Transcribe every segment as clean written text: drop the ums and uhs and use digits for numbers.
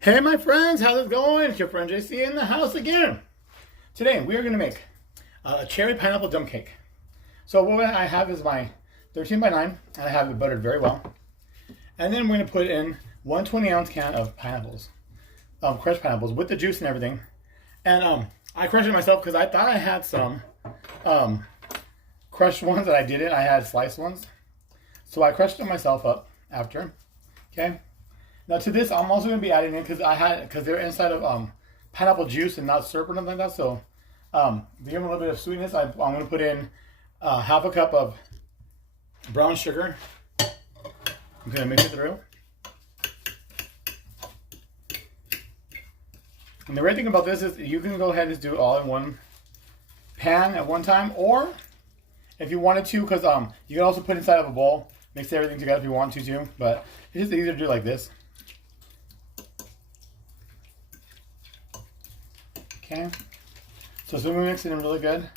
Hey my friends, how's it going? It's your friend JC in the house again. Today we are going to make a cherry pineapple dump cake. So what I have is my 13 by 9, and I have it buttered very well. And then I'm going to put in 120-ounce can of pineapples, crushed pineapples with the juice and everything. And I crushed it myself because I thought I had some crushed ones that I didn't. I had sliced ones. So I crushed them myself up after. Okay. Now to this, I'm also going to be adding in because they're inside of pineapple juice and not syrup or nothing like that. So to give them a little bit of sweetness, I'm going to put in half a cup of brown sugar. I'm going to mix it through. And the great thing about this is you can go ahead and just do it all in one pan at one time, or if you wanted to, because you can also put it inside of a bowl, mix everything together if you want to too. But it's just easier to do it like this. Okay, so we mix it in really good.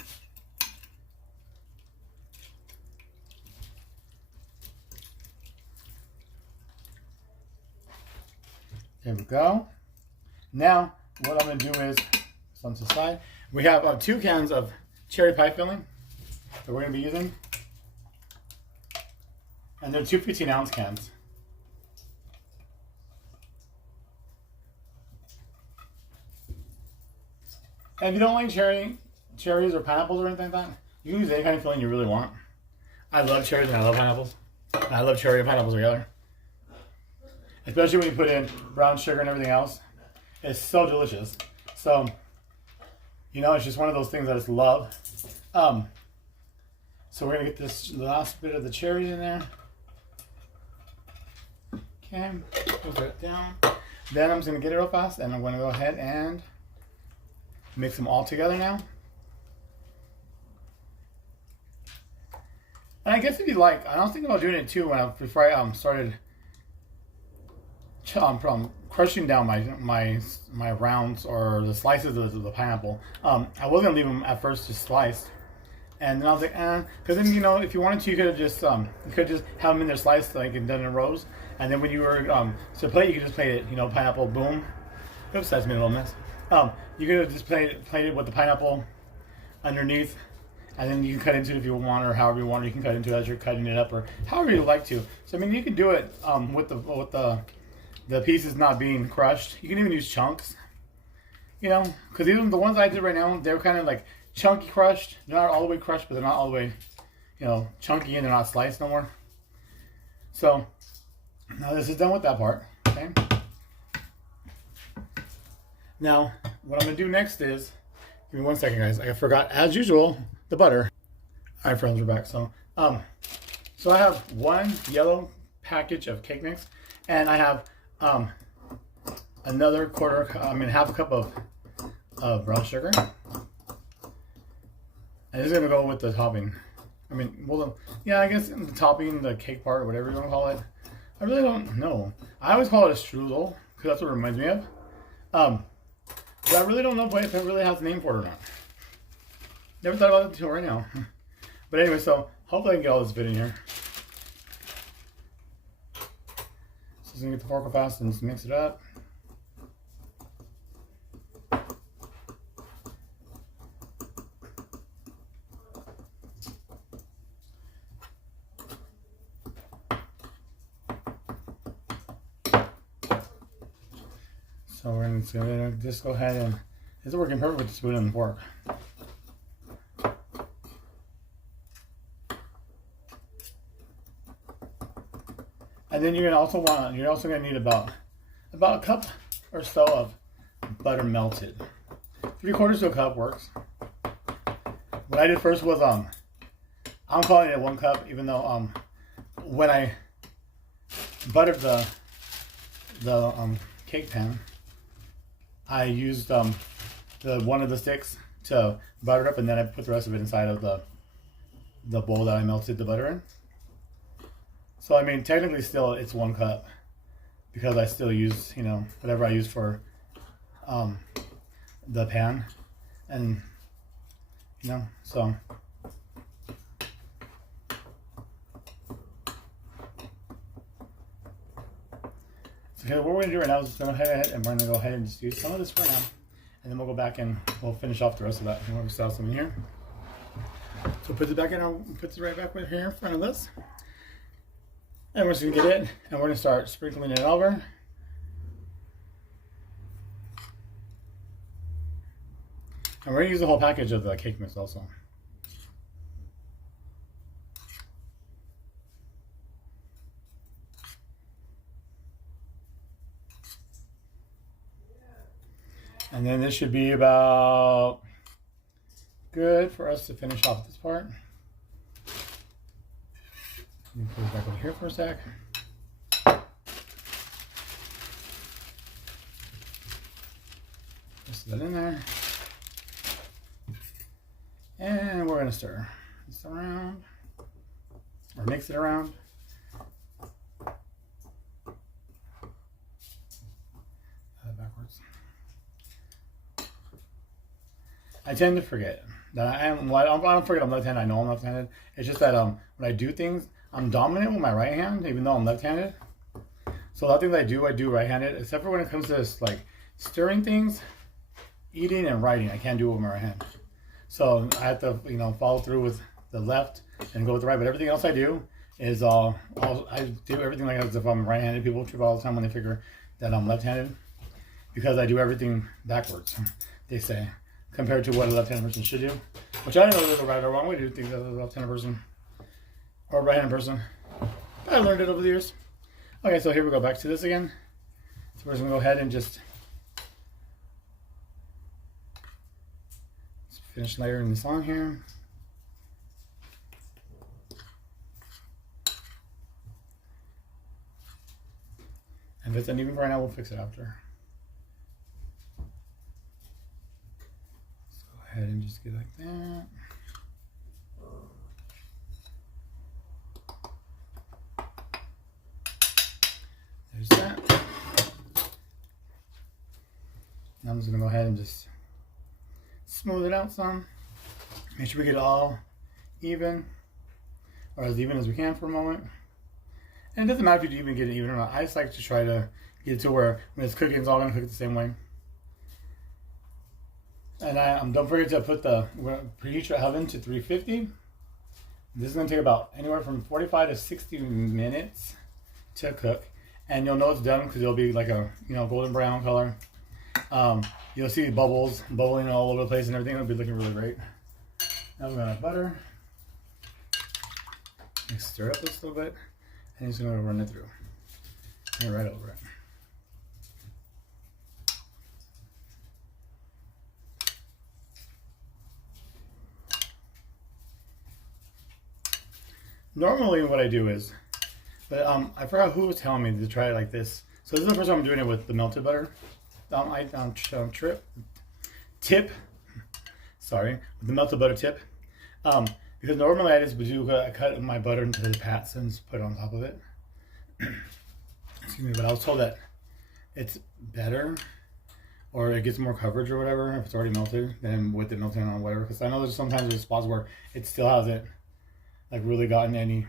There we go. Now, what I'm going to do is, on the side, we have 2 cans of cherry pie filling that we're going to be using. And they're 2 15-ounce cans. And if you don't like cherries or pineapples or anything like that, you can use any kind of filling you really want. I love cherries and I love pineapples. And I love cherry and pineapples together. Especially when you put in brown sugar and everything else. It's so delicious. So, you know, it's just one of those things that I just love. So we're going to get this last bit of the cherries in there. Okay, put it down. Then I'm just going to get it real fast and I'm going to go ahead and mix them all together now. And I guess if you like, I was thinking about doing it too before I started crushing down my rounds or the slices of the pineapple. I was gonna leave them at first just sliced, and then I was like, because then, you know, if you wanted to, you could just have them in there sliced like and done in rows, and then when you were to plate, you could just plate it, you know, pineapple, boom. Oops, that's made a little mess. You could have just plate it with the pineapple underneath, and then you can cut into it if you want, or however you want. You can cut into it as you're cutting it up, or however you like to. So I mean, you can do it with the pieces not being crushed. You can even use chunks, you know, because even the ones I did right now, they're kind of like chunky crushed. They're not all the way crushed, but they're not all the way, you know, chunky, and they're not sliced no more. So now this is done with that part. Okay. Now, what I'm going to do next is, give me one second, guys. I forgot, as usual, the butter. All right, friends, we're back. So I have 1 yellow package of cake mix, and I have another half a cup of brown sugar. And this is going to go with the topping. I mean, well, yeah, I guess the topping, the cake part, whatever you want to call it. I really don't know. I always call it a strudel, because that's what it reminds me of. But I really don't know if it really has a name for it or not. Never thought about it until right now. But anyway, so hopefully I can get all this fit in here. So I'm going to get the fork fast and just mix it up. So we're going to just go ahead and, it's working perfect with the spoon and the fork. And then you're also going to need about a cup or so of butter melted. 3/4 of a cup works. What I did first was I'm calling it 1 cup, even though when I buttered the cake pan, I used one of the sticks to butter it up, and then I put the rest of it inside of the bowl that I melted the butter in. So I mean, technically, still it's 1 cup because I still use, you know, whatever I use for the pan, and you know, so. Okay, what we're gonna do right now is go ahead and we're gonna go ahead and just use some of this for now, and then we'll go back and we'll finish off the rest of that. And we'll still have some in here. So put it back in. Put it right back right here in front of us, and we're just gonna get it, and we're gonna start sprinkling it over. And we're gonna use the whole package of the cake mix also. And then this should be about good for us to finish off this part. Let me put it back over here for a sec. Just that in there. And we're gonna stir this around, or mix it around. Backwards. I tend to forget that I am. Well, I don't forget I'm left-handed. I know I'm left-handed. It's just that when I do things, I'm dominant with my right hand, even though I'm left-handed. So a lot of things I do right-handed, except for when it comes to this, like stirring things, eating, and writing. I can't do it with my right hand. So I have to, follow through with the left and go with the right. But everything else I do is I do everything like as if I'm right-handed. People trip all the time when they figure that I'm left-handed because I do everything backwards. They say, compared to what a left-handed person should do, which I don't know if there's a right or wrong way to do things as a left-handed person or a right-handed person. I learned it over the years. Okay, so here we go back to this again. So we're just gonna go ahead and just finish layering this on here. And if it's uneven right now, we'll fix it after. So go ahead and just get like that. There's that. Now I'm just gonna go ahead and just smooth it out some. Make sure we get it all even, or as even as we can for a moment. And it doesn't matter if you even get it even or not. I just like to try to get it to where when it's cooking, it's all gonna cook the same way. And don't forget to put the preheat your oven to 350. This is gonna take about anywhere from 45 to 60 minutes to cook. And you'll know it's done because it'll be like a golden brown color. You'll see bubbles bubbling all over the place and everything. It'll be looking really great. Now we're gonna butter. Stir it up just a little bit, and just gonna run it through. And right over it. Normally, what I do is, but I forgot who was telling me to try it like this. So this is the first time I'm doing it with the melted butter. Sorry, with the melted butter tip. Because normally I just I cut my butter into the pats and just put it on top of it. Excuse me, but I was told that it's better, or it gets more coverage or whatever if it's already melted than with it melting on whatever. Because I know there's spots where it still hasn't like really gotten any.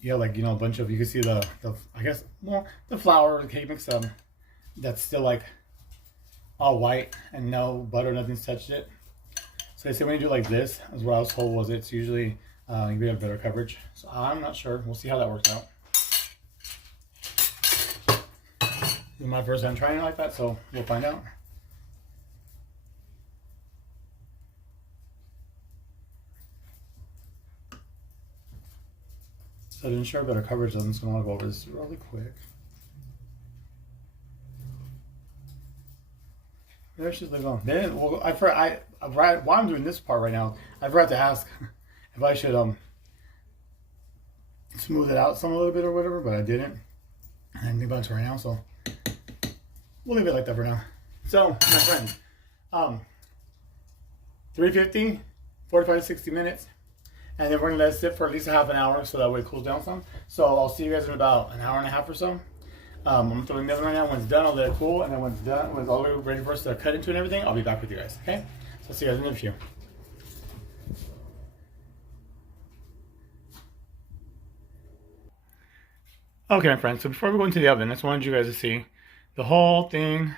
Yeah, like a bunch of, you can see the I guess the flour, the cake mix that's still like all white and no butter, nothing's touched it. So they say when you do like this, as what I was told was it's usually you have better coverage. So I'm not sure. We'll see how that works out. This is my first time trying it like that, so we'll find out. So to ensure better coverage, I'm just going to go over this really quick. There's just like, then while I'm doing this part right now, I forgot to ask if I should smooth it out some a little bit or whatever, but I didn't. I didn't think about it right now, so we'll leave it like that for now. So my friends, 350, 45 to 60 minutes. And then we're gonna let it sit for at least a half an hour so that way it cools down some. So I'll see you guys in about an hour and a half or so. I'm throwing the oven right now. When it's done, I'll let it cool. And then when it's done, when it's all the way ready for us to cut into and everything, I'll be back with you guys. Okay? So I'll see you guys in a few. Okay, my friends. So before we go into the oven, I just wanted you guys to see the whole thing,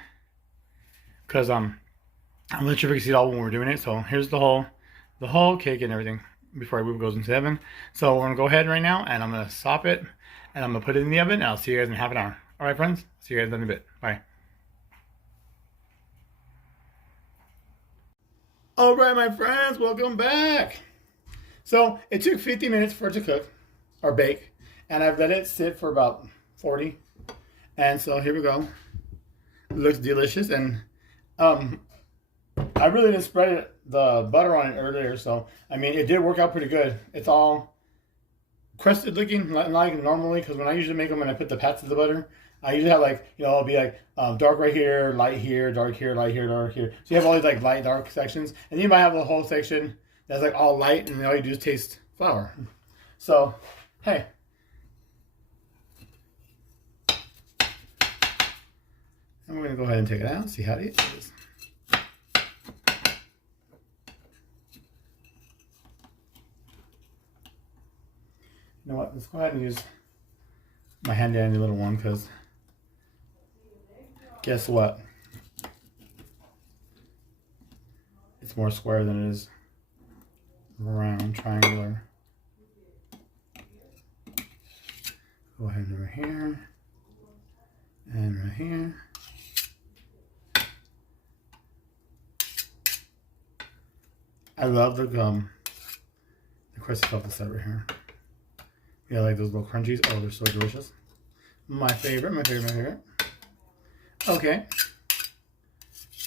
because I'm not sure if you can see it all when we're doing it. So here's the whole cake and everything before it goes into the oven. So we're gonna go ahead right now, and I'm gonna sop it, and I'm gonna put it in the oven, and I'll see you guys in half an hour. All right, friends. See you guys in a bit. Bye. All right, my friends, welcome back. So it took 50 minutes for it to cook or bake, and I've let it sit for about 40. And so here we go. It looks delicious, and I really didn't spread the butter on it earlier, so I mean it did work out pretty good. It's all crusted looking like normally, because when I usually make them and I put the pats of the butter, I usually have like, you know, it'll be like dark right here, light here, dark here, light here, dark here. So you have all these like light, dark sections, and then you might have a whole section that's like all light, and all you do is taste flour. So, hey. And we're gonna go ahead and take it out and see how it is. You know what? Let's go ahead and use my handy dandy little one, because guess what? It's more square than it is round, triangular. Go ahead and over here and right here. I love the crusty stuff that's right here. Yeah, like those little crunchies. Oh, they're so delicious. My favorite, my favorite, my favorite. Okay.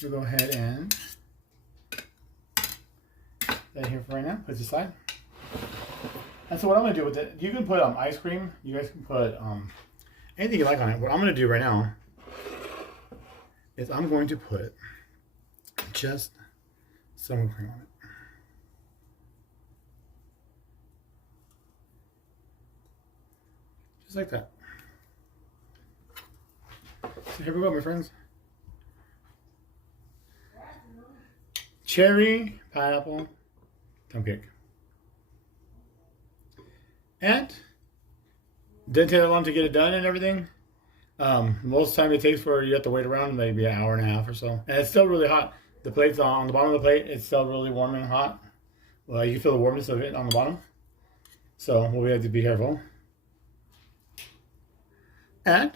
We'll go ahead and put that here for right now. Put it aside. And so what I'm going to do with it, you can put ice cream. You guys can put anything you like on it. What I'm going to do right now is I'm going to put just some whipped cream on it. Just like that. So here we go, my friends. Cherry pineapple plum cake. And didn't take that long to get it done and everything. Most time it takes for you have to wait around maybe an hour and a half or so. And it's still really hot. The plate's on the bottom of the plate. It's still really warm and hot. Well, you can feel the warmness of it on the bottom. So we'll have to be careful. And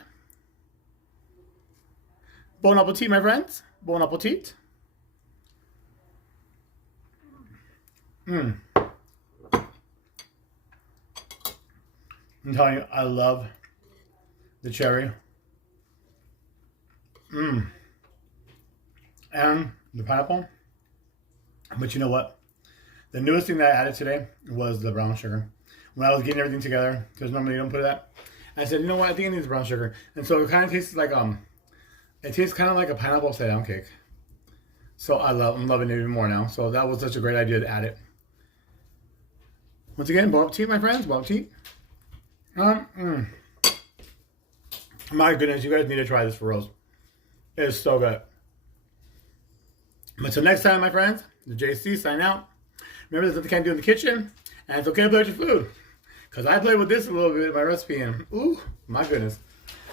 bon appetit, my friends. Bon appetit. I'm telling you, I love the cherry. And the pineapple. But you know what? The newest thing that I added today was the brown sugar. When I was getting everything together, because normally you don't put that, I said, you know what? I think it needs brown sugar. And so it kind of tastes like it tastes kind of like a pineapple upside down cake. So I'm loving it even more now. So that was such a great idea to add it. Once again, bon appetit, my friends. Bon appetit. My goodness, you guys need to try this for reals. It is so good. But until next time, my friends, the JC sign out. Remember, there's nothing you can't do in the kitchen, and it's okay to play with your food. Because I played with this a little bit in my recipe, and ooh, my goodness.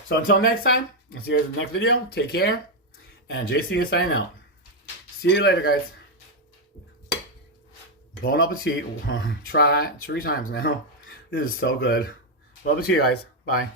So until next time, I'll see you guys in the next video. Take care, and JC is signing out. See you later, guys. Bon appetit. Try 3 times now. This is so good. Bon appetit, guys. Bye.